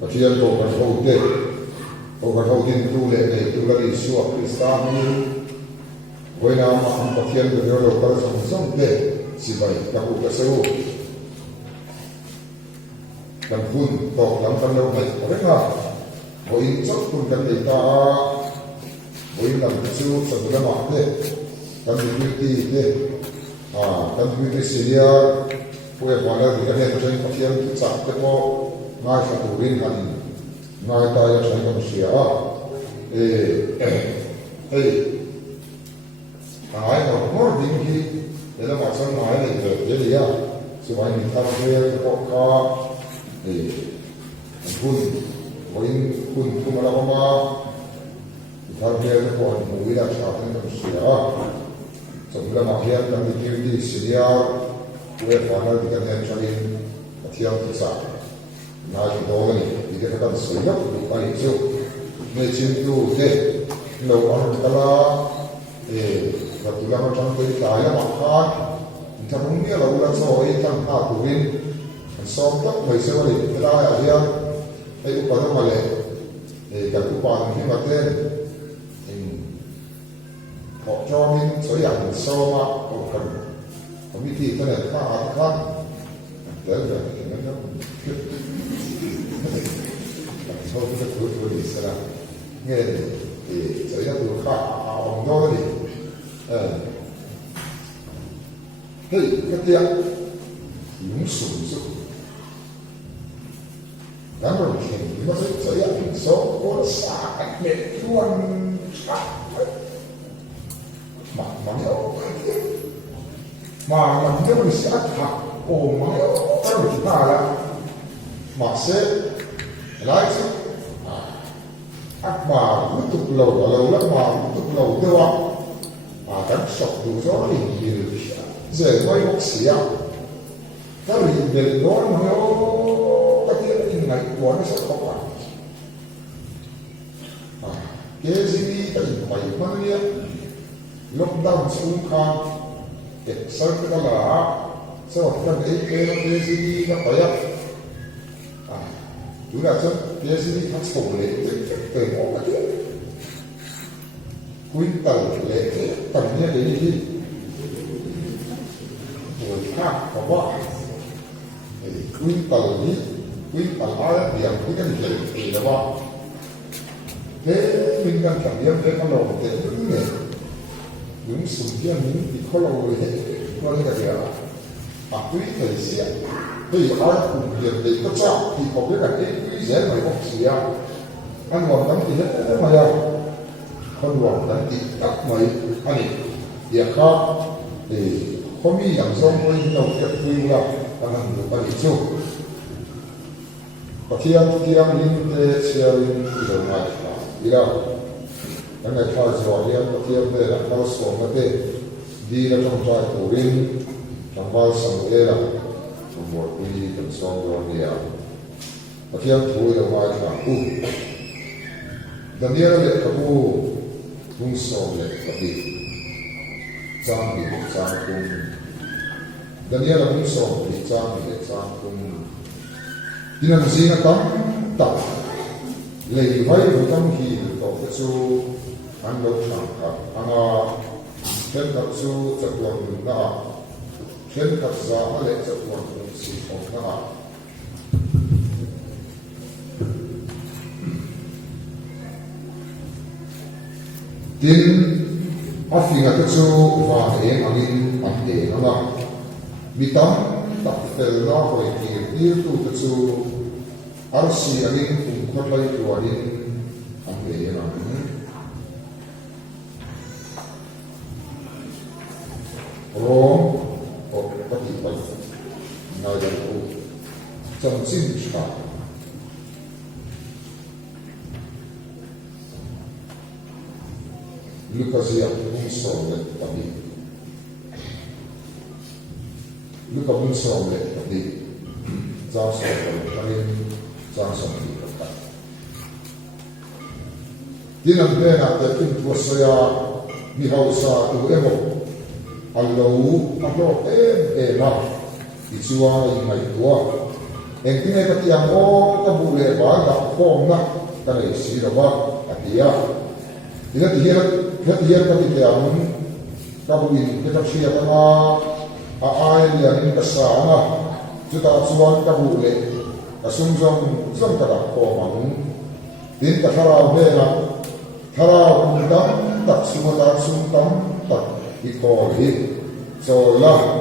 và thiên cầu cần cầu tê cầu cần cầu tin tu lệ này tu là đi suốt Krista mi với nào mà ông và thiên được điều đầu ta sống sống tê chỉ vậy các cụ các sâu cần phun tộc lắm cần đâu này có biết nào với rất phun cần để ta với làm cái sự sản xuất làm thế cần beauty thế cần beauty Syria quê quán là thì cái này trên phát hiện cái sản cái mo ngay sản thủ viên hành ngay tay là sản phẩm xỉa ai mà mỗi दिन की ये लोग मौसम नॉय नहीं ये लिया सुबह निकल के को का कुन वही कुन कुमारा बाबा इधर के को मूवी का शादी में सिया सबला माफिया का निकली सिया वो फाइनल दिखने चली अथिया की सा ना जो दोगनी इधर का सिया तो इसे मैं चिंतु के लोग अंकला và tụi nó trong cái tài là mặc khác thằng không biết là ulang soi thằng hạ tụi mình xong tất mấy số này cái đó là gì cái cũng có mà lệ thì cả cũng còn khi mà tên họ cho mình số dạng sâu mà cũng cần có biết gì cái này khác đấy là nó thôi cái thứ gì sẽ là nghe thì số dạng thứ khác ông nói gì cái tiệm những sủng sủng đáng rồi thì nó sẽ ảnh số có xa cách biệt luôn mà nếu mình sẽ thật mà nếu cái của chúng ta là mà sẽ lại sẽ mà cứ tục lâu lắm mà tục lâu tiêu kan sok tu zo ri bil ze moi ok sia ta ri bel no no ka ti in ngai ko na sa ko ke zi ta mai ma ni lockdown sun kha ke sar ka la so ta ei ke ke zi ka pa ya tu la so ke zi ka so le te mo ka quintal lệ tầm như thế gì người khác có vợ quintal ai điểm cái gì thì là vợ thế mình cần cảm nhận cái con đầu thế đúng này đúng sùng kia mình bị khó lâu rồi hết có cái gì à quý thầy sẽ thì ai cùng việc thì có sao thì có biết là cái quý dễ mày bóc xì ăn ngon lắm thì hết mà đâu con hoàng đánh thị các mấy anh việc khác thì không biết làm sao mới đầu tiếp quy là anh làm được bao nhiêu và khi anh linh để xe linh thì đầu này đi đâu anh này thay rồi anh có thêm để làm bao số mà thế đi ra trong trại tổ linh trong bao sầm để là trong một quy trong sông rồi đi và khi anh thôi đầu này là Daniel lệ kabu bung so lệ kabi trang bị trang cung Daniel bung so bị trang bị trang cung đi làm gì nó tắm tập lấy vay của tâm hi của cái số anh đâu chẳng cả anh trên các số tập đoàn đó trên các giá lệ tập đoàn cũng chỉ có đó tin afinga te chu wa em angin ante nama mitam tak fel na hoi ti tu te chu arsi angin kum khotlai tuarin ante na rom o pati pai na ya ko cham sin cha Lucas bung sorle tabi Luca bung sorle tabi za sorle tabi za sorle tabi dinam pena te tin tuasaya mi hausa tu emo allo na ichuwa i mai tua em tin cái tiang ô cái vụ lệ quá gặp khom na cái này xí đâu mà thì à thì nó hiện cái tiang cái vụ cái tập xí cái mà ai liền cái sao mà chúng ta xuân cái vụ lệ cái sung sung cái đặc khom mà đến cái thao về là thao cũng đắm tập sung đắm tập cái cỏ đi rồi là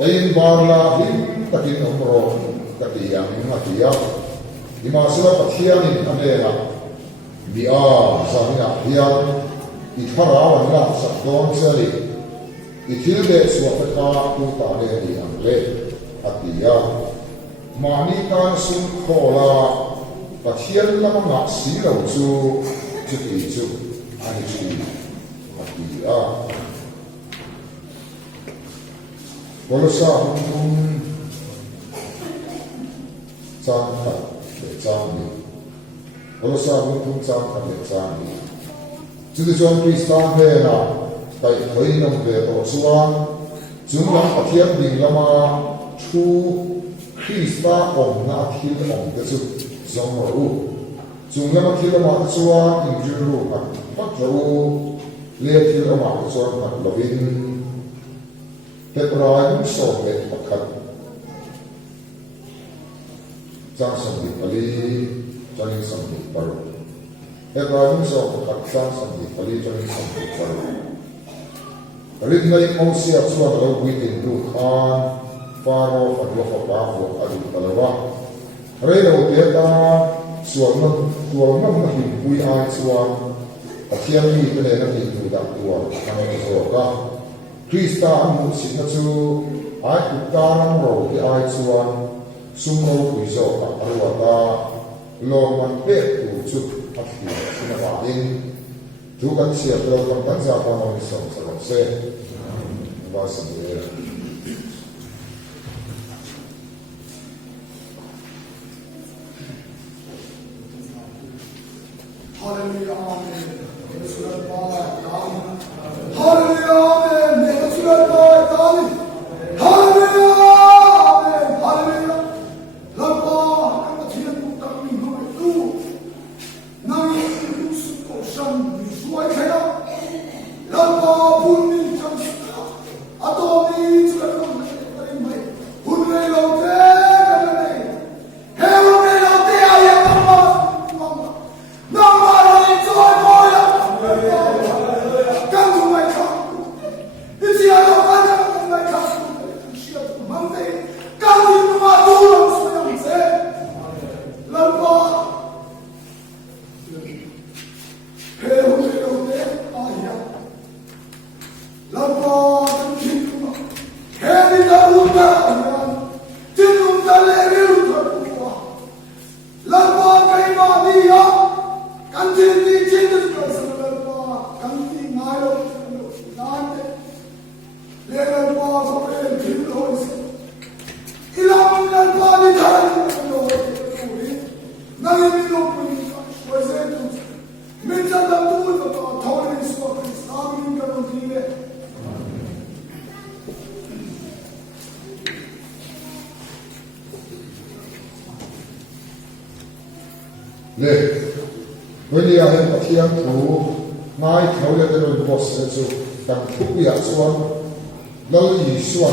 Ayin barla him takin umro katiyang matiya. Imasila pathiyanin anela biya sahina hiyan itharawan la sakdon sali ithilde suwataka utane ni angle atiya. Mani kan sun khola pathiyan lama nga silaw su chuti chu ani chu atiya. Kalau sah pun sampai berjami, kalau sah pun sampai berjami. Jadi tuan Kristus bela, baik hari nam bela tuan, jumlah patian binglama chu Kristus om na akhir om itu zomaru, jumlah akhir om tuan injuru, patru lihat akhir om tuan lovin. Hebraim sobe pakat jang sambil kali jang sambil baru Hebraim sobe pakat jang sambil kali jang sambil baru kali nai Moses suat lalu bikin Tuhan Faro fadwa fapafo adu talawa rela uteta suat mahin pui ai suat akiam ni kene nanti tudak tuan kami soka Krista amu sina chu ai utarang ro ki ai chuan sumro puizo ka arwata longman pe tu chu athi sina wa in tu kan sia pro kan za pa no so sa se wa sa de Hallelujah, amen. Hallelujah, amen. Le, William Patiang tu, ngai thau le den boss chu, kan thu ya chuan, lo yi chuan,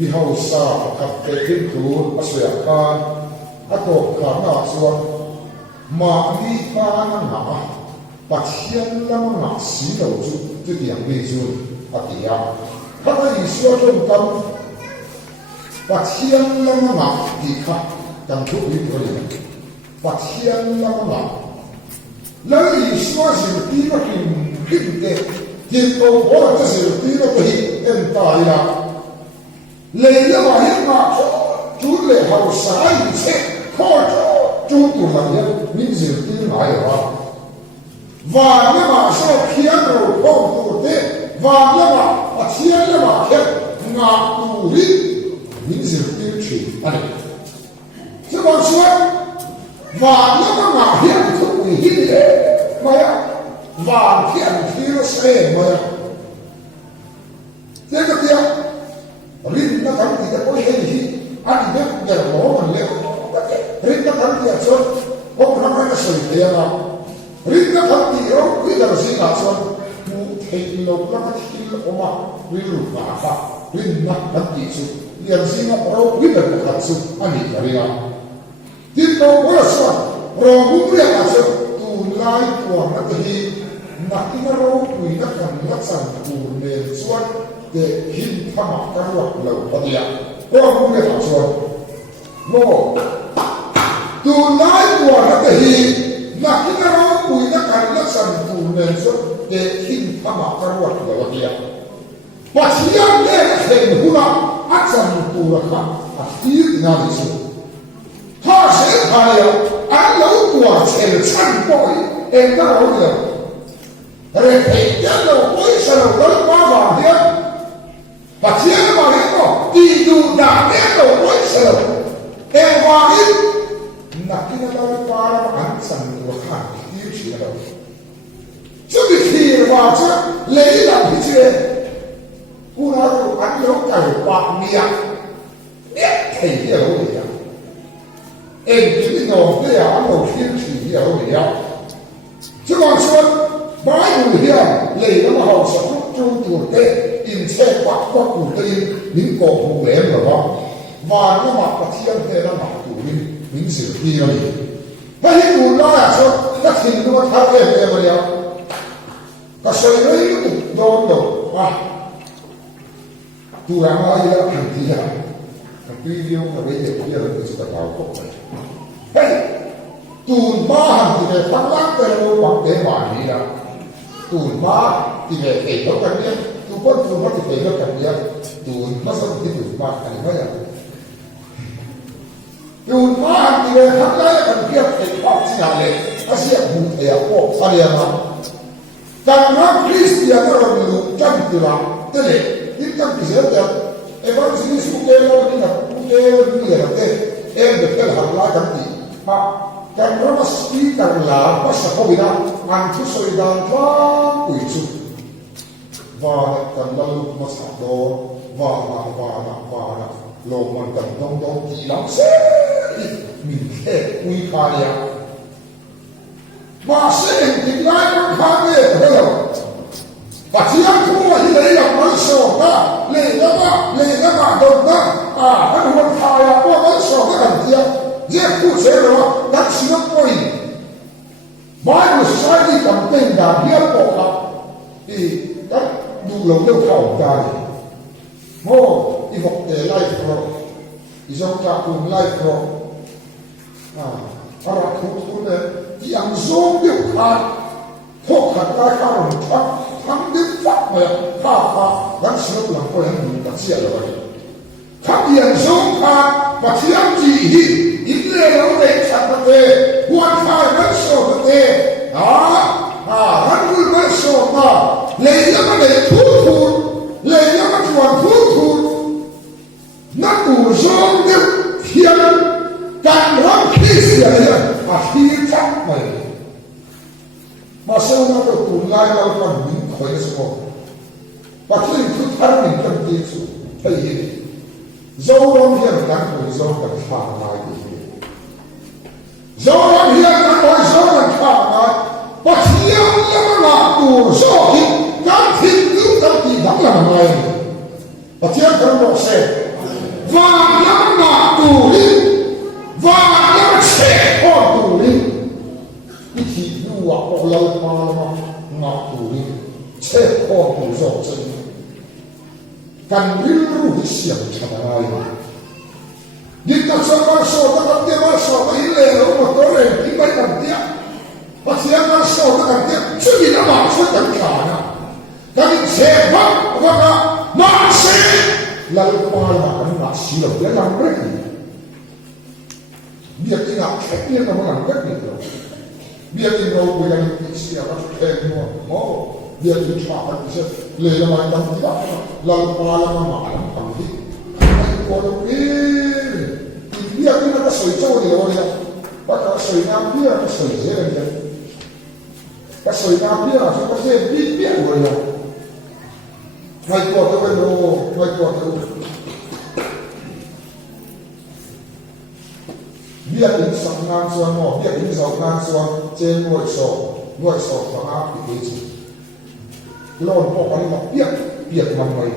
mi hau sa kap te tin tu asya kan, ato ka na chuan, ma ni pa na na, Patiang lam na si lo chu, tu tiang ni chu, atia. Kata yi chuan trong tam, Patiang lam na di kha, kan thu yi tu le. Patiang lama lalu Yesus itu hidup kita orang tersebut tidak entah ya lelah mahir nak jual harus saya cek kau jual lagi minzir tidak ada wahnya masa kian rokok tu wahnya Patiang lama kian ngakuri minzir tidak cik ada sebab và nó có ngả hiện thực quỷ hiến lệ mà và thiện khi nó sẽ mà thế cái kia riêng nó thắng thì nó có hay gì anh biết giờ kan dia chuan ông răng cái sợi thế à rít nó kan ti ông quý giờ sinh là chuan mu thei lo la ka thil oma ri lu ka fa rít nó kan ti chu liền sinh nó ông quý giờ ka chu ani ka ri a tin đâu có là chuan rồi mu ri a chu tu lai của nó thì na ina ro quý nó kan la chan tu ne chuan để hin thama ka ro lo pa dia ko mu ri a chuan no tu lai của nó thì na ina ro quý nó kan la chan tu ne chuan để hin thama ka ro lo pa dia và chỉ là để hình hula ắt chân tu ra cả à phía nào đi xuống他谁他了俺老我才参过em đã老了人陪见了为什么人妈妈的把钱嘛的个地主哪年了为什么em话的那今天老爸了俺真我看有钱了这个钱话这累了一些กูเราอันเราไก่ปากเมียเนี่ยไข่เดียวเลยอ่ะเอ็งที่นอนเนี่ยอันเราทิ้งขี้เดียวเลยอ่ะจะมาชวนบ้านอยู่เดียวเลยแล้วมาเอาสกุลจูจูเตะอินเช่ปักปักกูตีนิ้งโกหูแหลมหรอวะวานก็มาประเทียมเตะแล้วมาตูนิ้งเสียทีเลยถ้าให้ดูน้อยอ่ะชวนถ้าทิ้งก็มาท้าเล่นเลยมาเดียวก็ใส่เลยโดนโดนอ่ะtu làm ai đó thành gì à tuy nhiên là bây giờ bây giờ là sự tạo tốt hey tu ma hàng thì về tăng lắm cái đâu bằng cái bản gì đó tu ma thì về kể nó cần nhé tu có tu nó thì kể nó cần nhé tu nó sao thì tu ma thành mấy à tu ma hàng thì về tăng lắm cần kia kể học gì à này nó sẽ không thể học sao đi mà càng nói Christian nó là người chân từ làm thế này ít trong kỳ giới đẹp em vẫn xin xuống kê lâu nhưng mà cũng kê lâu như vậy là kê em được cái là hạt lá chẳng gì mà càng nó mà sĩ càng là bắt sạc có bị đá ăn chút sôi đàn thoáng quỷ chung và càng lâu mà sạc đó và lộn mà càng đông kỳ lắm sẽ mình khẽ quy khá nha và sẽ hình tình lại con khá nghe thấy không và chỉ ăn thua thì lấy làm mấy sổ ta lệ nó mà đồng ta hắn hôn thai qua mấy sổ cái làm gì giết cụ chế đó đắt xíu quỳ mãi một sai đi cầm tên đàn hiếp bộ lắm thì đắt đủ lâu lâu khẩu ta mô đi học để life pro đi trong cả cùng life pro và là khu này thì ăn rôm điều khát thuốc khát cái khá rồi thắng đến phát mà pha gắn sữa làm coi hắn mình đặt xe rồi thắng tiền số pha và chỉ ăn gì hi ít lệ nó để chặt được về quan khai gắn sổ được về đó hắn vui gắn sổ mà lấy cho nó để thu lấy cho nó chuẩn thu nó đủ rong được thiên càng rong khi xỉa khi chắc mày mà sao nó được tụi lai lao còn mình khỏi cái số và khi cứ thắng mình cần tiền số thấy gì dấu lắm hiện đang ngồi dấu cần phá lại cái gì dấu lắm hiện đang ngồi dấu cần phá lại và chỉ ăn nhưng mà là tụ số thì các thiên cứ các gì đắng là ngày và chỉ ăn cần độ xe và nhưng mà tụ đi và nhưng mà xe con tụ đi cái gìว่าออกเรามาหนักตัวนี้เช็คข้อตัวสอบจริงกันวิรู้ที่เสียงชนะอะไรยิ่งถ้าสอบมาสอบตั้งแต่มาสอบอีเล่เราหมดตัวเองที่ไม่ตั้งเตี้ยพอเสียมาสอบตั้งเตี้ยช่วยนะมาช่วยกันขานะกันเช็คว่ามาเสียเรามาหนักเสียแล้วยังไม่ได้เบียดอีหนักแค่เนี้ยเราหนักแค่นี้เราbiar tinggal goyang siapa semua mau biar dicapai bisa lelaki dan tidak lalu pengalaman malam kami kalau ini biar kita kesel jauh di luar pada kesel nabi atau kesel zero kesel nabi atau kesel biar goyang mai kuat tu biết đến sọc ngang xuân ngõ biết đến sọc ngang xuân trên ngôi sổ và áp bị thế chứ lồn bộ anh là biết mà mày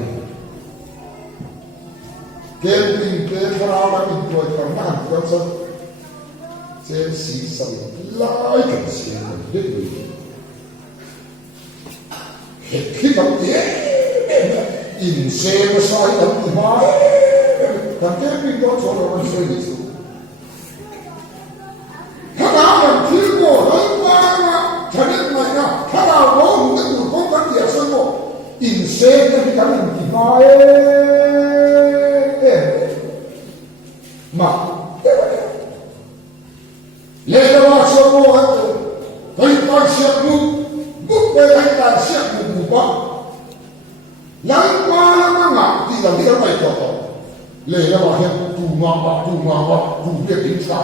kem tình kem vào là mình tuổi còn ngàn con sân trên xí sầm lại cảnh xí mình biết gì khi gặp thế in xe mà sai tận thì mai thằng cái mình đó cho nó mình chơi gì thằng nào làm thiếu của hơn qua mà cho nên mày nha thằng nào có một cái người có phát triển sân bộ in xe nó đi cả mình thì mai mà lấy ra mà sân bộ hết thấy ta xem bút về anh ta xem một bác lãng qua lãng ngạc thì là cái này của họ lấy ra mà hiện tu mà tu biết in cha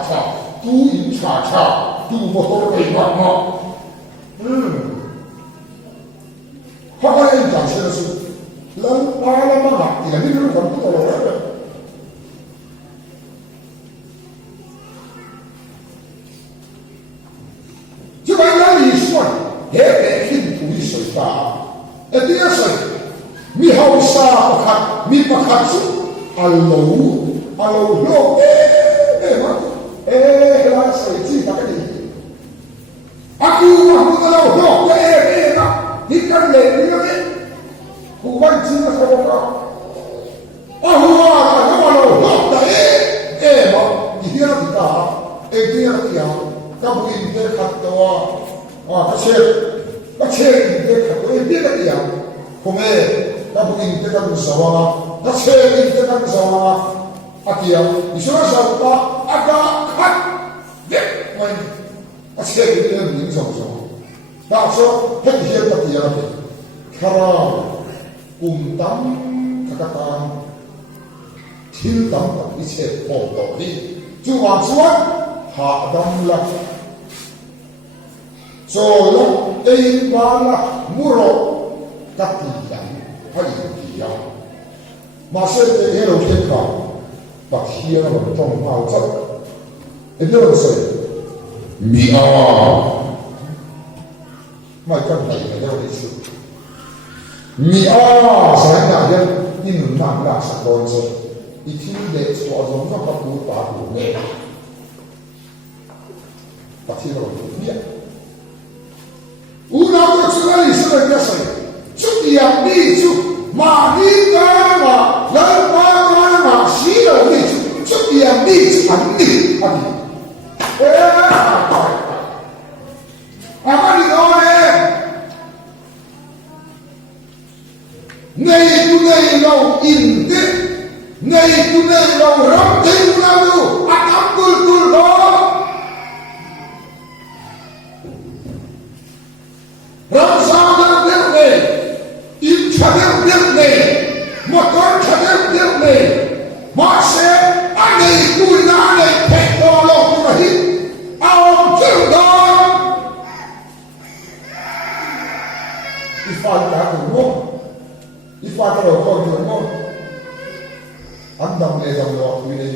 tu một tổ này mà họ có anh chẳng xem sự lãng qua lãng ngạc thì là cái nó còn tốt rồi đấy chứ bây giờ lý xuân hệ hệ kinh tùy sợi ta ở đây sợi mi hậu sa pakat mi pakat su alo lo mà là sợi chi ta cái gì aku mà lo mà đi căn lệ đi cái cụ văn chi mà sao có hoa là lo đấy mà đi ra thì ta đi ra thì các bụi để khát đó các xe để khát đó biết cái gì không nghe các bụi để khát sao các xe để khát sao kia isu sao ta ada khát biết mình các xe để mình sao đã số hết hiện tại kia khara cùng tâm các bạn thiên tâm cái xe bỏ đi chú hoàng xuống hạ đâm lạc rồi là đây ba là mua rộ các tỷ lệ hay gì đó mà sẽ để cái đầu tiên cả và khi nó trong màu sắc cái đó là gì mi mai cần phải là đâu để sự mi sáng nhà dân nhưng nằm là sạch rồi ít khi để cho giống cho các cụ bà của mẹ và khi nó biết una persona lì sẽ là cái gì chút điểm đi chút mà đi cái mà lớn qua cái mà xí đầu đi chút điểm đi chẳng đi anh cái gì đó nè ngày tu ngày lâu in tết ngày tu ngày lâu rắm thêm nào đâu ăn ấm cười đó làm sao được việc này in trả được việc này một con trả được việc này mà sẽ anh này tôi ra này thẹn to lâu tôi là hít ao chịu đó ifan đã cùng ngô ifan đã đầu con cùng ngô anh đồng này đồng lọt vì này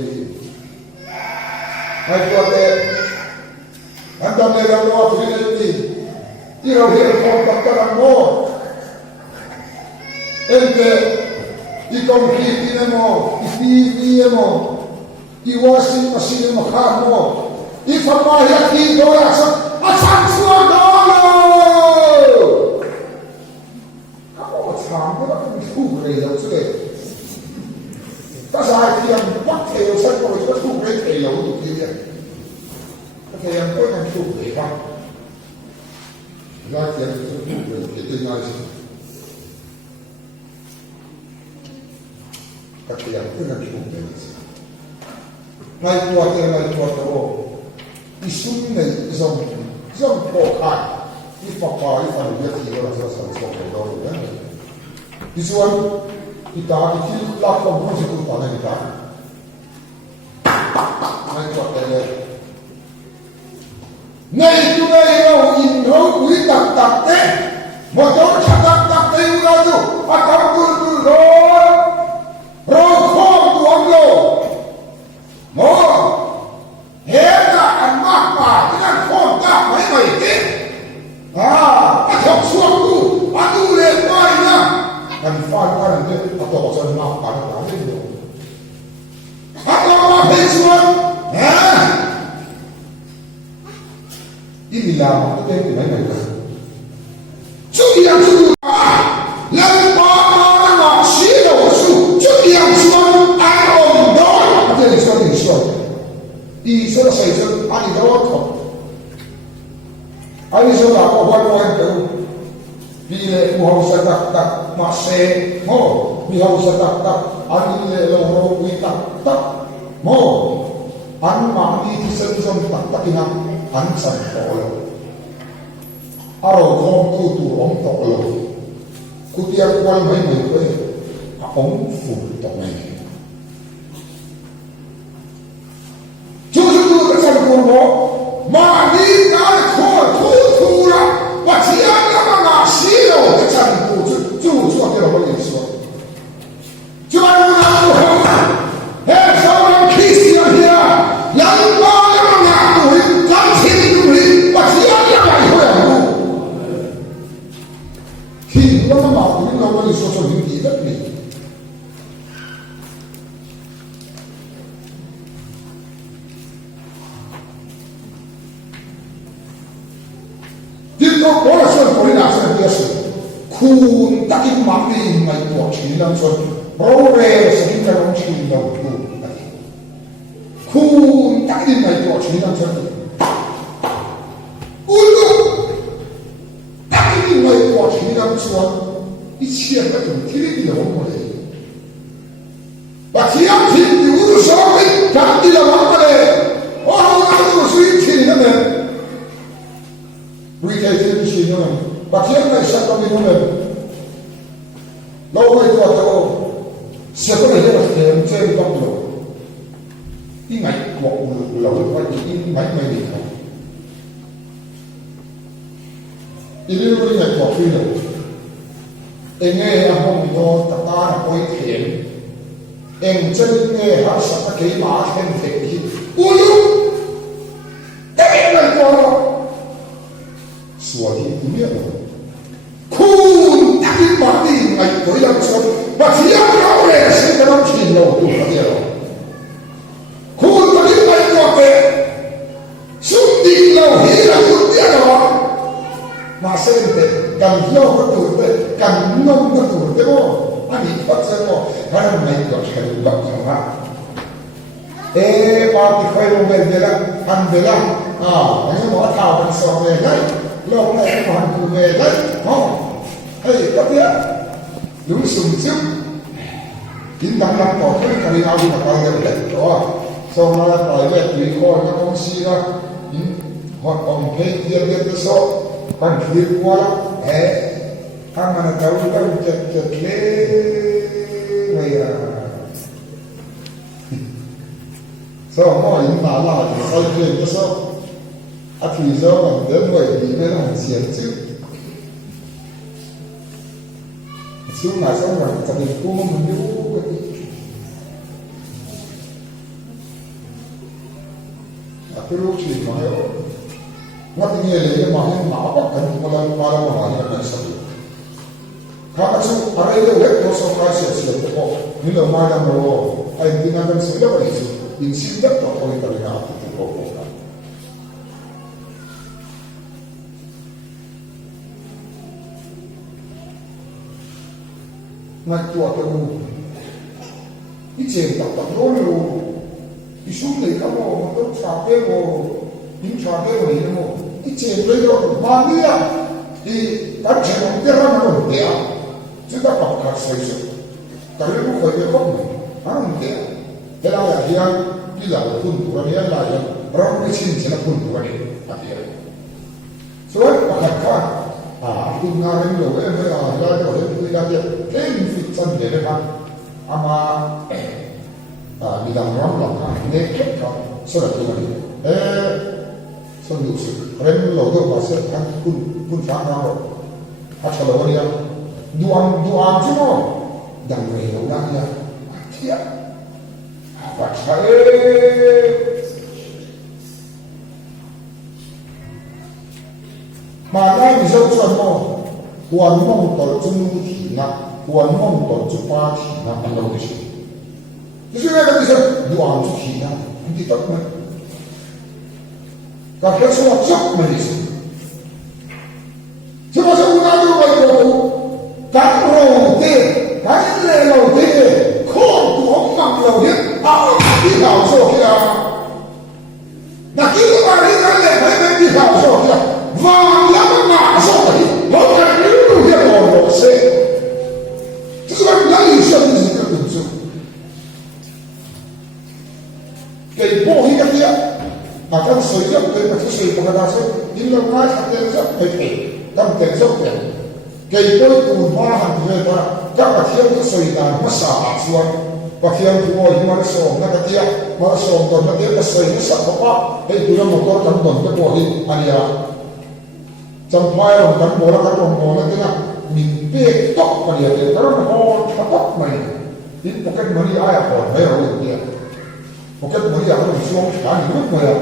hai con đây anh đồng này đồng lọt vì này io vedo con mo ente i conflitti mo i figli mo i washing machine mo khamo i famiglia ki do a san suo dolo kamu cham ko ko fu re lo tsu ta sai ti am pak te yo san ko ko fu re te yo tu ti ya ta ke am ko kan fu re ba là cái tương lai các cái thứ này cũng vậy ngày qua đó isu này dòng khó khăn phá phá phá được thì là sản xuất cái đó đấy isu anh kita itu lah kamu sih tu pada kita ngày qua đây ngày tu ngày đâu in đâu quý tắc thế một chỗ tắc thế đâu tu atau tu rồi không tuang lo mo hết ini lah itu yang dimana itu这样子啊人把那写了书这样说按我的这里说你说你说谁说按你的我口按你说哪个我都bila muhau sadak tak masih mo muhau sadak tak anile loro witak tak mo an mani di senjom tak tak ina an san tolo aro kong tu tu ong tolo kutia kual mai mai koi ong fu to mai就是这个战国马尼达可突突了我只要那么西了这战国就做给我跟你说就按照那个哎稍微 kiss 一下人把那个牙对咱前面对我只要两百块听我们老对我跟你说说你的你我来说，我的那是也是，苦答应马的没多去那说，我嘞是应该用去那苦，苦答应没多去那说，我都答应没多去那说，一切不都听你的我嘞，把天平有的时候会干的了我嘞，我好那都是听的呢。Rita itu sih ni, bagian dari siapa ni ni? Lalu itu atau siapa ni yang yang cari kamu? Ingat waktu lalu pagi ini mai ni kan? Ini lu ingat waktu itu? Engai aku itu tak boleh tiang, engai harus pakai makan tinggi. Ulu, tak boleh kau. 说的不妙了，苦答应马的哎，对了说，我只要搞嘞，谁给他听了就可以了。苦答应哎我的，兄弟老黑了就对了，那谁的，干要不对的，干弄不对的哦，啊你不知道，他们没有才有办法。把你快乐没得了，看得了啊，你我他们说的来。lâu nay các bạn cùng về đấy không hey các bạn đúng sùng trước chín năm có cái cái nào cũng phải được đấy đó sau đó phải về tùy coi các công ty đó họ còn cái tiền cái số còn việc qua lắm đấy anh mà đâu có chật lé vậy à sau mỗi mà là sai tiền cái số thì do mình đến vậy thì mới là xiên chứ xuống là xong rồi tập được cô mình vô cái lúc gì mà hiểu ngắt nghe lấy mà hình máu bắt cần mà là mà là sao các bạn xuống ở đây đâu hết nó xong cái sự của nhưng mà mai đang rồi anh đi ngang sự đó là gì in xin đất đó thôi tại nào thì có ngay tua cái u, ít tiền tập tập lối luôn, ít xuống này các mô, mà tôi trả cái mô, những trả cái mô này mô, ít tiền lấy đó mà đi à, thì các chuyện không biết ra nó không đẹp, chúng ta bảo cả xây dựng, cái này cũng phải biết không này, nó không đẹp, thế là hiện bây giờ là phun của anh là hiện, rồi cái chuyện chỉ là phun của anh, rồi các bạn phun ra cái nhiều em phải là ra rồi em ra đi thêm phịch chân để đấy mà ama đi làm rong lòng nên kết hợp sau đó tôi nói sau đó sự em lâu rồi mà sẽ ăn phun phá ra rồi cho lâu đi duan chứ mà đằng này lâu ra nha thiệt và chạy mà nay mình dâu chuẩn mà hoàn mong tổ chung thì nặng hoàn mong tổ chung ba thì nặng ăn lâu đấy chứ cái này là cái gì hoàn chung thì nặng không thì tốt mà cả cái số chốc mà đi chứ mà sao chúng ta vậy đâu cái đầu tiên cái lệ đầu tiên khôn của ông mặc đầu tiên đi khảo số kia là khi các bạn đi cái lệ phải đi khảo số kia và lắm mà số thì một cái điều hiện rồi sẽ chứ các bạn lấy gì gì cái tự sự cái bộ hình cái kia mà trong suy chấp cái mà suy của người ta sẽ những lâu nay thật sự rất phải trong tiền dốc tiền cái bối tù hoa hàng người ta các bạn thiếu cái suy là mất xả xuống và thiếu cái bối mà nó sống nó cái kia mà nó sống còn nó thiếu cái suy nó sắp có cái tù nó một con cắn tuần cái bối anh à trong vai là cắn bối nó cắn bối nó thế nào mình biết tóc mà địa thì nó ho nó tóc mày đến một cái mới đi ai còn thấy rồi kia một cái mới giờ nó xuống cả những lúc mà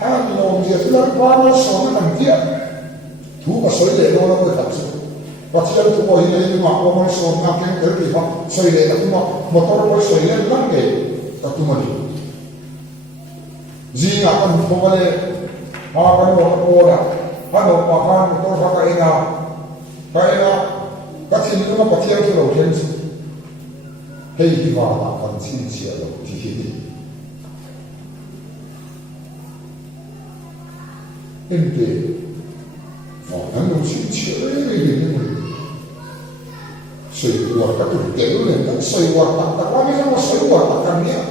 anh làm gì thì nó qua nó sống nó làm kia thú mà xoay lệ nó mới thật sự và khi chúng tôi nhìn thấy mà nó sống nó cái cái gì đó xoay lệ nó cũng một tao nó xoay lên lắm kì tập trung mình gì ngã anh không có lệ mà cái nó ô đã anh nó mà phan tôi phát cái nào cái gì nó mà theo cái đầu tiên hay đi vào là còn xin chia rồi thì đi em về hắn đồng xin chia đấy như vậy xoay qua các cái kéo lên các xoay qua các cái nó xoay qua các cái này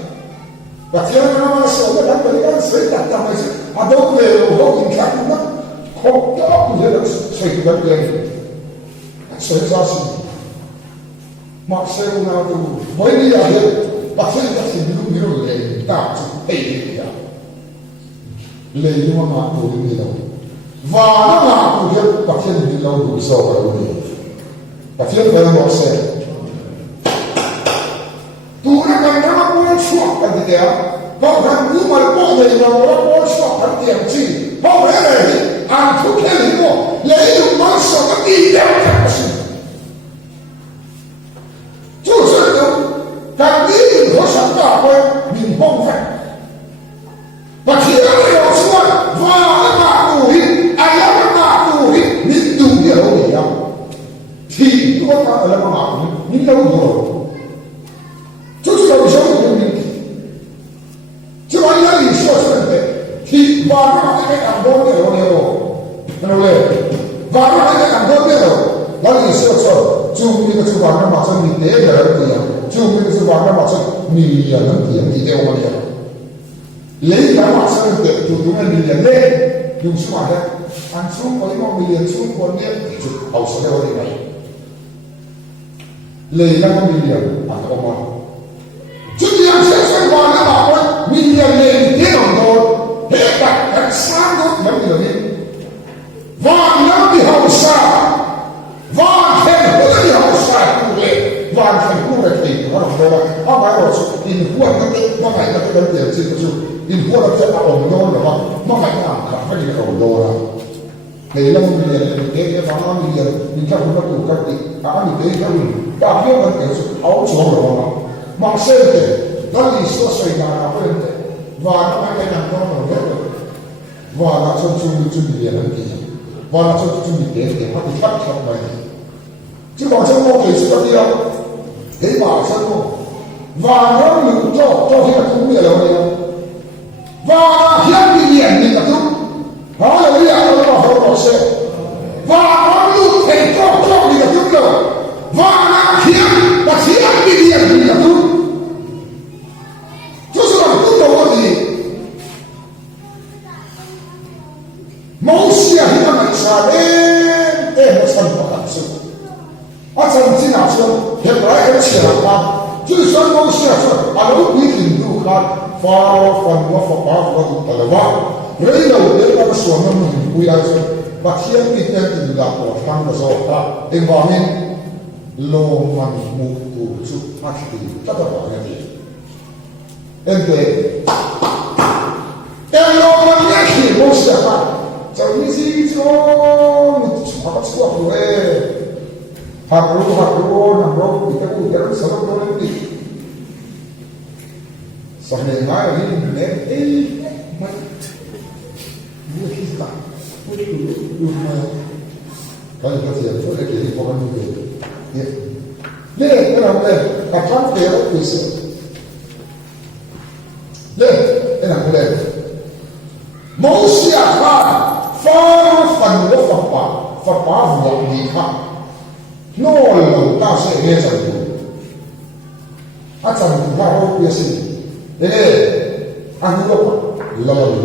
và theo nó xoay qua các cái xoay các cái này đâu về đâu in khác nó không có gì là xoay các cái xoay ra xin mặc xe nào tu mới đi à hết bác sĩ ta xin lúc nhiều lệ ta chỉ tệ đi à lệ nhưng mà tu đi đâu và nó mà tu hết bác sĩ đi đâu tu sâu vào đâu đi bác sĩ phải nói xe tu nó cần nó muốn chuộc cái gì đấy họ cần muốn mà bỏ đầy vào nó muốn chuộc cái tiền gì họ phải này ăn thuốc cái gì đó lấy được nó sợ cái gì đó cái gì càng đi thì có sẵn cả quên mình không phải và khi nó hiểu xuống và nó mà tù hít ai đó nó mà tù hít mình tù địa đâu để đâu thì có ta ở đây mà mình đâu rồi chút đâu sống của mình chứ nói là gì sao sao vậy thì và nó cái cảm giác để nó lên và nó cái cảm giác để nó là gì sao sao chung như cái chuyện nó mà sao mình để là cái gì chung như cái chuyện nó mà sao mình là nó thì theo mà đi lấy cái mà sao để chúng ta mình lên dùng số mà đấy ăn xuống với nó mình xuống con biết chụp hậu số đâu này lấy ra nó mình ăn không mà chút gì ăn sẽ xoay qua nó bảo ơi mình lên thế nào rồi hết cả cái sáng đó vẫn được đi và nó bị hậu sa và thêm nó bị hậu sa cũng vậy và thành cũng là thì nó làm đâu mà phải rồi in huân nó phải là cái vấn đề gì chứ in huân nó sẽ ổn đô là nó phải làm cả phải đi ổn đô là để lâu mình liền cái nó mình theo nó đủ các định mình thấy theo mình bao nhiêu vấn đề sự áo chỗ rồi mà xem thì nó đi số xoay là quên và nó phải làm nó hết rồi và nó chuẩn bị liền cái gì và nó chuẩn bị để nó bị phát trong này chứ còn trong mô hình sự đi đâu thế bảo sao không và nó lụt cho khi là không biết là đâu và hiện bị liền thì là đúng nó là lý do nó không có xe và nó lụt thành cho thì là đúng rồi và nó hiện bị liền thì là đúng chứ sao là đúng đâu có gì mẫu xe thì nó lại xa đến nó sân vào cảm xúc chân chính là chân hiện tại cái chuyện là chứ sao mẫu xe là lúc quý tình tu khác phá phần nó phá phá và tụ tà là lấy đầu đến nó xuống nó mình quý ai chân và khi anh biết tên tình là của thằng là do ta em vào mình lô man mục tụ chút phát đi tất cả mọi người em về em lô man nhé thì mẫu xe khác cho những gì cho một phát xuất rồi Hakru namro kita udah selalu berhenti. Sampai hari ini Kalau kita siap, kita kiri pohon juga. Ya, ni orang ni kacang teruk bisa. Ni orang ni. Mau siapa? Faham fan lo fapa buat ni ha. Nol tak saya saja. Acan kita orang biasa. Ini aku lalu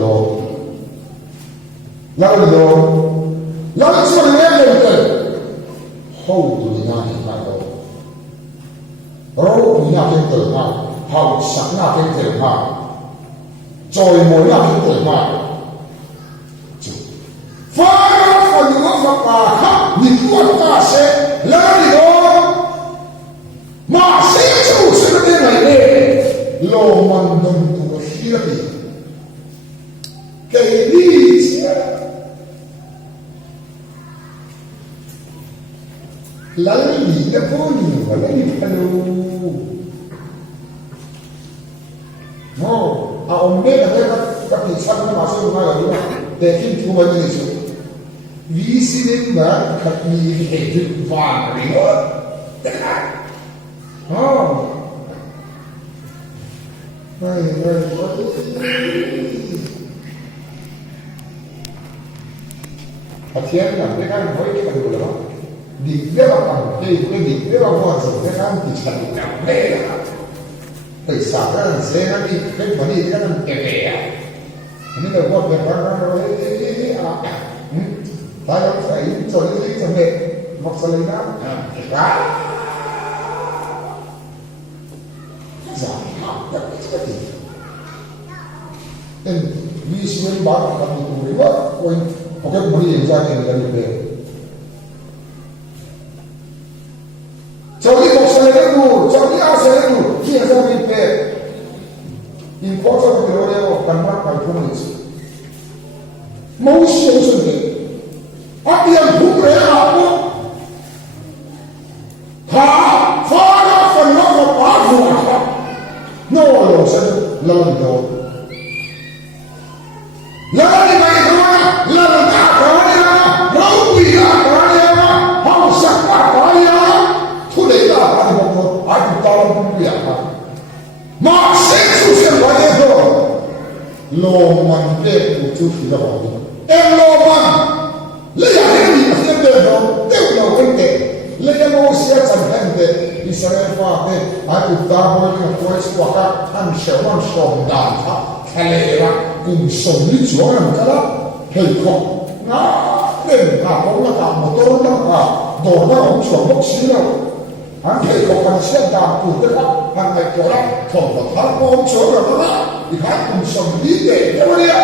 lalu semua yang betul. How tu ni nak tahu? Orang ni nak tahu tak? How sak nak tahu tak? Joy mau nak tahu tak? Faham apa? Ni kuat tak se? Lalu masih tu sebenarnya ni. Lo mandam tu hidup. Kairis. Lalu dia pun, lalu kalau, orang mereka tapi sekarang masuk rumah lalu, tapi tu macam ni. Visi ni ber kami hidup varig, Hatian lah, mereka boleh kita dulu. Di dalam di dalam masa mereka dicari mereka. Misalkan saya nanti kembali dengan kebaya. Ini dah buat berapa ini apa? Saya ini sampai masalahnya. Dan visual baru kami buat, okey boleh jadi dari bawah. Jadi masalah itu, jadi asal itu, dia sampai bawah. Important beliau kantor kalkulus. Mau solusi ni, apa yang bukan apa? Faham apa apa? No, saya lawan dia. Lawan dia, lawan apa dia? Rawi apa dia? Hausa apa dia? Tulai apa dia? Aku tahu dia apa. Masih susah banyak tu. Loman dia tu sudah banyak. Loman, lihat ini masih ada tu lawan dia. Lihat manusia sampai dia. Israel faham, aku tahu yang kau suka hansyawam syawam kalera kumsum ni jualan kala helkop na dan apa nak motor nak dorda orang syawam sila, han helkop kan siapa tu terap han helkop thong thar orang syawam kala ikan kumsum ni deh, apa dia?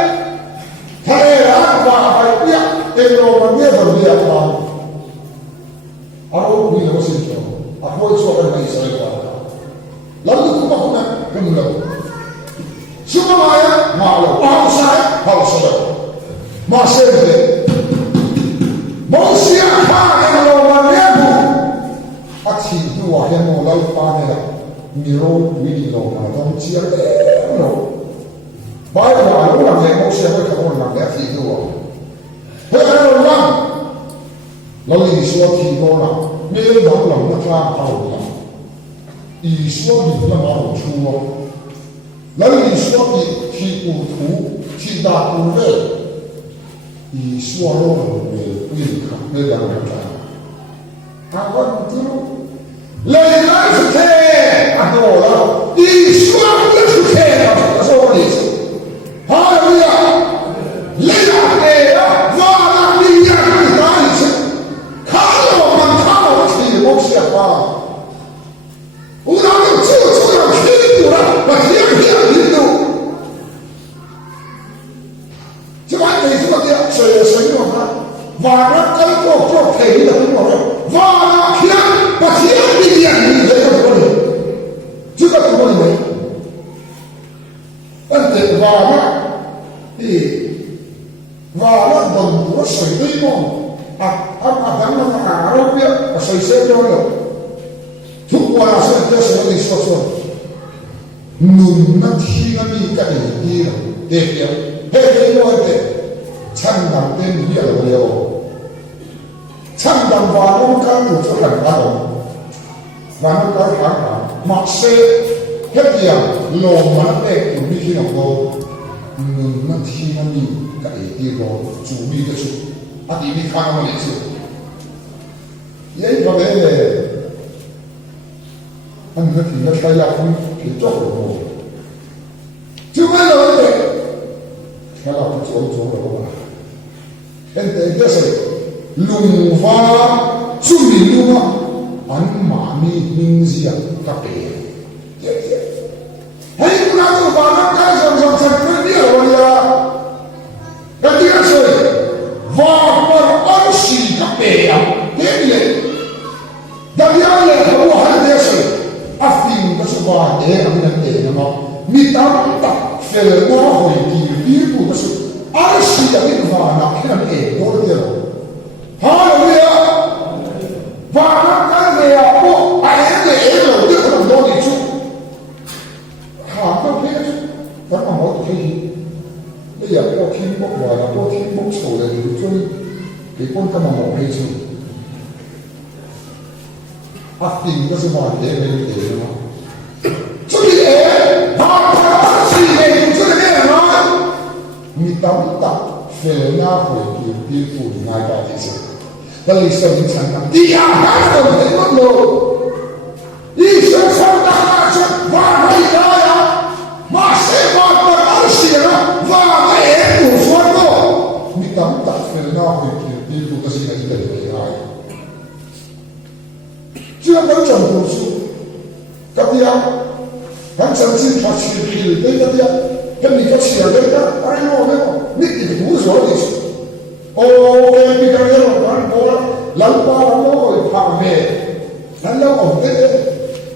Kalera apa dia? Orang dia berbeza apa? Aku ni masih jauh. Aku itu akan Israel. Lalu kita kemudian semua maya malu, hausa, masih ada. Manusia yang lawan itu, aci dua yang mulai panen, miro video macam ciaran. Baik malu orang yang manusia berkawan orang aci dua. Hei orang, lalu disuati orang. 咩有能得翻後人，而說你不好處哦。那你說你剃骨頭，剃大骨位，而說肉沒胃口，沒兩個人。他問你你來是誰？他說我了，你說你是誰？他說你是。哈利路亞，你來了，我來你呀，你哪裡去？看我們。我想啊，我哪有就这样听住了，我天听住，这玩意什么的，谁用它？晚上跟做配的很好用，晚上天把天的眼睛这个怎么理？这个怎么理？这晚上，晚上冷多水对吗？咱们阿边水仙都有，如果要是这时候你说嫩那天那米个的地了，对不对？嘿，我的， 참남 된 위에요. 참남 와롱간 우주한 가동 와롱간 가동 막세 헤디야 로마네 우리히노고 눈만 티만이 가이디고 주미가수 아디미 카나마리스 예이 바베 한 그렇게 살려고 이쪽으로 주말로 Kalau aku coba-coba ente biasa lungfa cumi luma an mami mingzia kape ya ya hai kuna tu barang kan sama sama dia ya ketika saya var ansi kape ya dia dari awal aku hal dia saya afin kesukaan dia kami nanti nama minta felna hoi Ibu itu arsi yang mana kita ni boleh Haleluya. Bahkan dia pun ayat dia dia kalau boleh tu. Apa dia? Karena mau tu dia kau timbuk wala kau timbuk soalnya itu dia pun kan mau itu. Afin itu semua dia dia. Jadi arsi yang itu dia minta felna hoi beautiful ngai ba dise dali so ni chan na dia ha do de lo i so so da ma so wa hai da ya ma se wa pa ar si na wa ma e ku so no minta felna hoi beautiful da si na ita de ai ji na do chang do su ka dia han chang sin pa chi pi de da dia跟你说起来的，哎呦，那个你无所谓的，哦，你讲那个咱我老爸老母拍咩，咱老我这个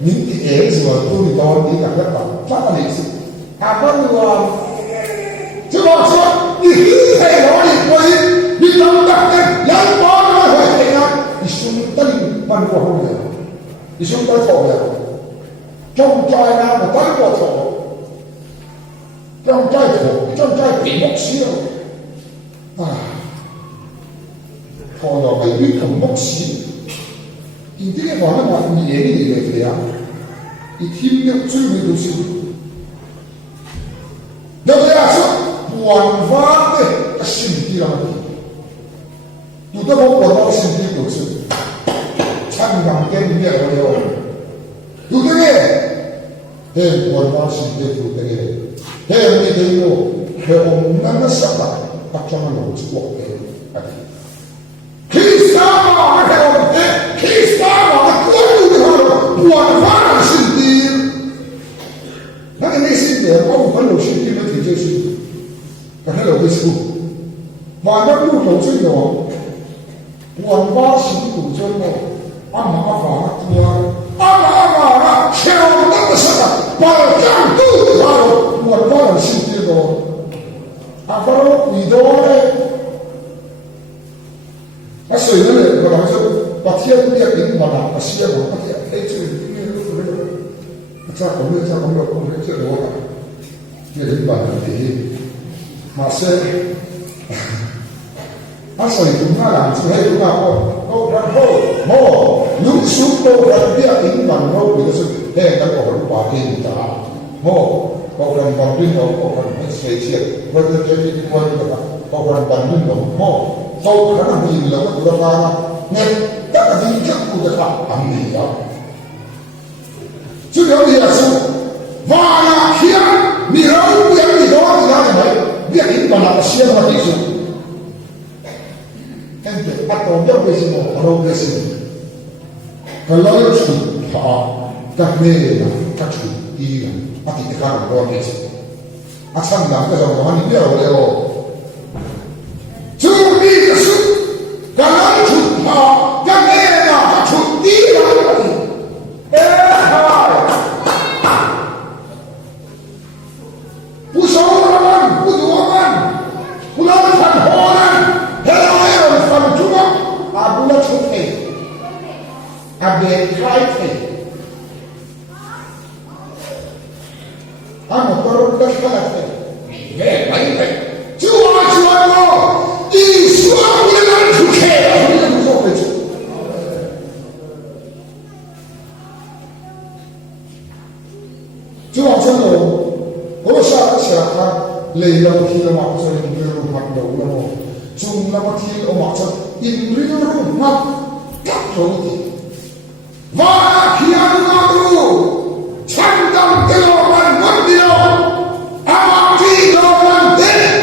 你的儿子啊，都你到你讲的吧，啥个意思？阿爸你话，这话说你是哪里归？你怎么讲的？老爸老会听啊？你兄弟办过后的，你兄弟错了，中在啊，我办过错。正在屏幕上啊，看到係啲屏幕時，而啲嘅話咧話唔嘢嚟嘅啊，而天一追佢到笑，有啲啊說玩法嘅先啲啦，有得我玩到先啲到笑，參加嘅咩我有，有啲嘅，玩法先啲有啲嘅。Hei ni dulu, hei omnana sabda, pacaran lo cukup hei. Kisah hei omne, kisah tuan itu tuan farang sindir. Nanti ni sindir, kau kalau sindir nanti jadi, kerana lo besu. Mana lu tahu sih lo, tuan farang sindir tu lo, amma farang tuan, amma kau tak bersama, pacaran tu farang. Buat barang sindir do, apa idole, asal ini kalau macam patian dia ini mana asia do, patian itu ini macam kamu itu doa, dia di mana dia, masa asal itu mana, saya itu apa, mau, lusuh dia ini mana begitu, kalau orang pakai kita, mau. Orang banding orang Malaysia, orang jadi orang orang banding mau, tahu kerana bila orang ni tak dijak udah ambil. Sudah biasa, mana kian mirau yang di bawah tidak ada, dia ini mana siapa lagi tu? Ente atau dia bersih orang bersih. Kalau itu tak mena, tak cuti. Mati tekan orang itu. Asal dah kita orang ni dia orang itu. Cumi kesu, kalau cuma, jangan cuti lagi. Hai, pusawan, puduan, pulau Fanhoran, helai Fan Cuma, abulah cuti, abe kai. Amo perlu berkata, baik. lấy đâu thì là mặc cho in riu mặc đầu là một chung là một thì ông mặc cho in riu mặc cắt rồi thì và khi anh mặc rồi chẳng đồng cái lò bằng một điều à thì lò bằng thế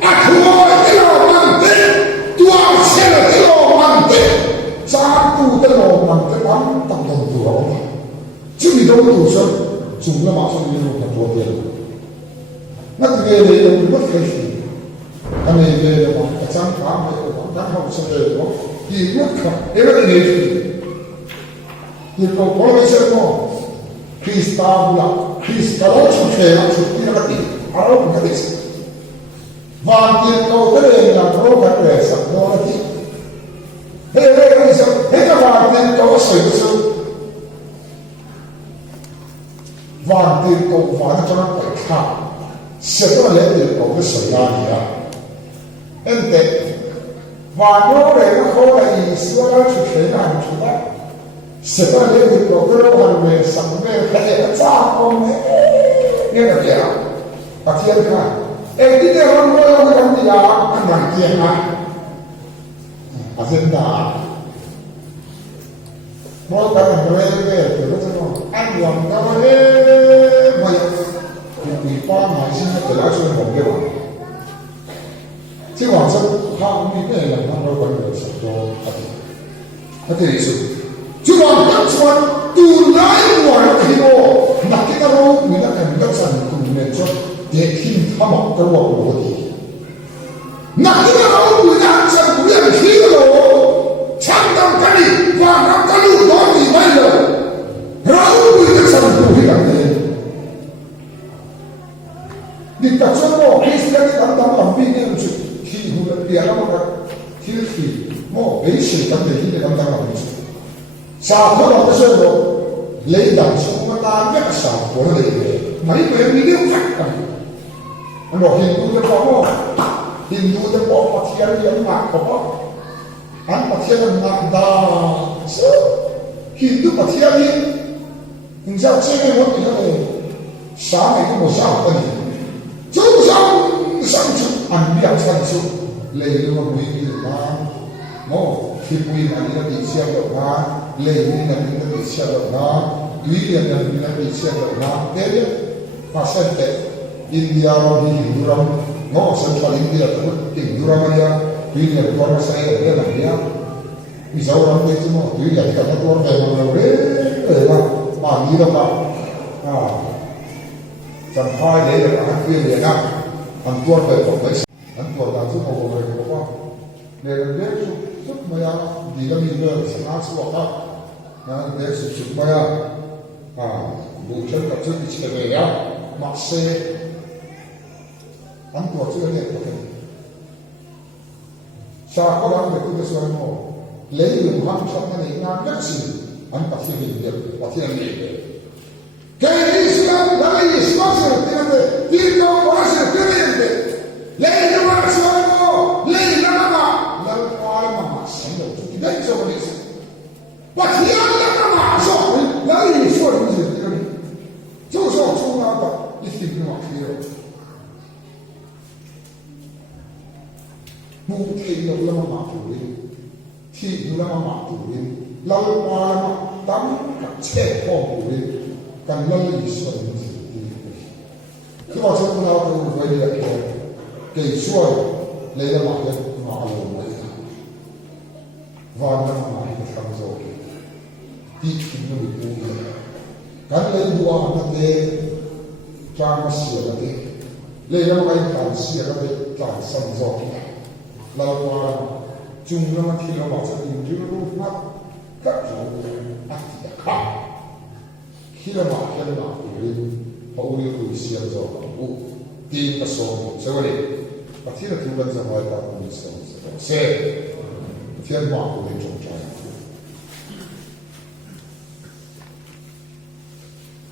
à thua cái lò bằng thế tua xe là cái lò bằng thế cha tu cái lò bằng thế bắn tập đồng tu ông chứ vì đâu tu sớm chúng là mặc cho in riu thật vô tiền nó về đây là mất cái gì anh này về là một cái trang phá này của các học sinh về đó thì mất cả đấy là cái gì thì có cái sự mà Krista là Krista đó trong thế là chúng ta cái gì áo cũng cái gì và tiền cầu cái này là có cái này sắp đó là gì thế các bạn tiền cầu sửa sự và tiền cầu và cho nó phải khác sẽ có lẽ được có cái sự ra gì à em tệ và nó để nó khó là ý xưa đó chủ thế là hành chủ đó sẽ có lẽ được có cái lỗ hành về sẵn về cái này ra không ấy nghe là kẻ và thiên cả em tí này không có cái gì là ăn bằng tiền mà à dân đã mỗi cái này về thì nó sẽ không ăn lòng nó lên mà vì qua ngày sinh nó phải nói chuyện một cái bản chứ còn sao họ nghĩ này là nó đâu còn được sự cho có thể sự chứ còn các chuyện từ lái ngoài thì nó là cái đâu người ta cần các sản cùng nền cho để khi họ mặc cái quần của thì là cái đâu người ta sản cũng là khí rồi chẳng đồng cái gì và nó cái lúc đó thì bây giờ rồi người ta sản cũng phải làm thế đi tập cho nó khi sẽ cái tấm tấm làm pin như vậy khi hụt tiền nó mà khi mô ấy sự tấm để khi tấm tấm làm pin sao có một cái số độ lấy đằng số mà ta biết sao của nó để mấy người đi điêu khắc cả anh bảo hình tu cho có hình tu cho có mà thiên liên mạc có anh mà thiên liên mạc đà hình tu mà thiên liên hình sao trên cái một cái này sáng này có một sao cái này chúng sao sang chụp anh biết sang chụp lấy được một quý vị mà nó khi quý anh nó bị xe đậu na lấy quý anh nó bị xe đậu na quý anh nó bị xe đậu na thế đấy và xem thế India nó đi Hindu ram nó Central India nó Hindu ram ya quý anh nó có sai ở đây là gì á vì sao ram đấy chứ mà quý anh nó có về một đấy để mà đi đâu nào à chẳng phải đấy là anh khuyên liền á anh tuân về tổng thể anh tuân là chút một người của con để biết chút mấy à đi làm gì nữa sẽ nói số khác để chút mấy à đủ chân tập chút đi chơi về á mặc xe anh tuân chưa hết có thể sao có đang để tôi nói nó lấy dùng ham sống cái này ngang nhất gì anh tập thể hình được và thể hình cái Islam là Islam sẽ tiến về tiến công quá sẽ tiến về lấy nó mà sao nó lấy nó mà qua mà sáng đầu chúng ta cho cái gì và thiên nó mà sao lấy số cái gì cái này cho chúng ta có ít tiền nó kia mục tiêu là nó mà phụ đi thì nó mà phụ đi lâu qua mà tắm cả chết không phụ đi cần lâu gì xuân khi mà chúng ta cùng với việc kể xuôi lấy ra mặt đất mà lồng lấy và nó mà không rồi thì nó bị buông cần lấy đua nó thế trang nó sửa nó thế lấy ra cái phản sửa nó thế phản sân rồi lâu qua chúng nó thì nó bảo sẽ tìm chữ rút mắt các chỗ ác thì khác khi mà tụi hậu lưu tụi xiên rồi tin cái số một số này và khi là tụi mình sẽ hỏi ta cũng sẽ thiên mà tụi mình trồng trái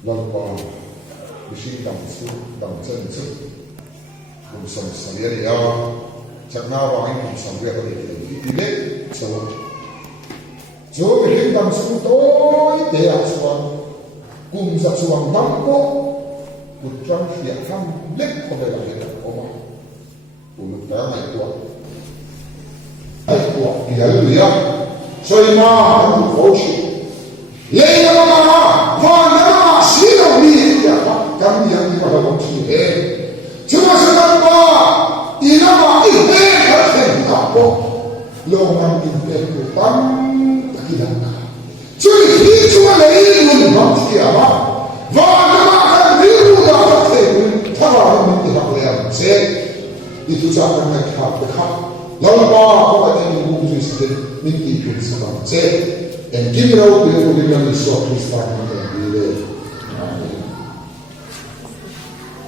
lần qua bị sinh đằng chân sức cũng sống sống như thế chẳng nào vào anh cũng sống việc có thể đi đến số chỗ bị sinh đằng sức tối để áp xuống cùng giặc xuồng đóng cố một trong phía thăm lích của người làm việc Oma. Pulut tayo may tuwa. Ay tuwa. Hallelujah. So ima, ang fauci. Lei na mga mga sino ni kami yang di mahalong siya. Sumasagot pa, inama ibe kasi ako. Longan ibe ko pang takilang ka. So hindi cuma lei nun bang siya ba? Vagama biru dapat tayo tawaran ng ihaklayang siya. Ito sa akin nagkakakak. Lalu ba ako at yung buong Kristo nagtipin sa bansa. And give it out before the young so Kristo ang nagtipin. Amen.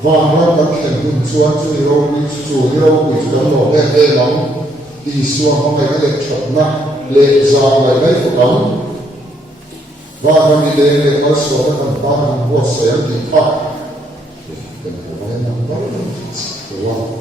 Vagama at yung suwan sa iraw ni Suyo which the Lord had long isuwa mga eleksyon na leza ay may pagkaw. Vagama ni Lene also at ang parang buwas sa yung ipa. Kaya po ba yan ang parang? Wow.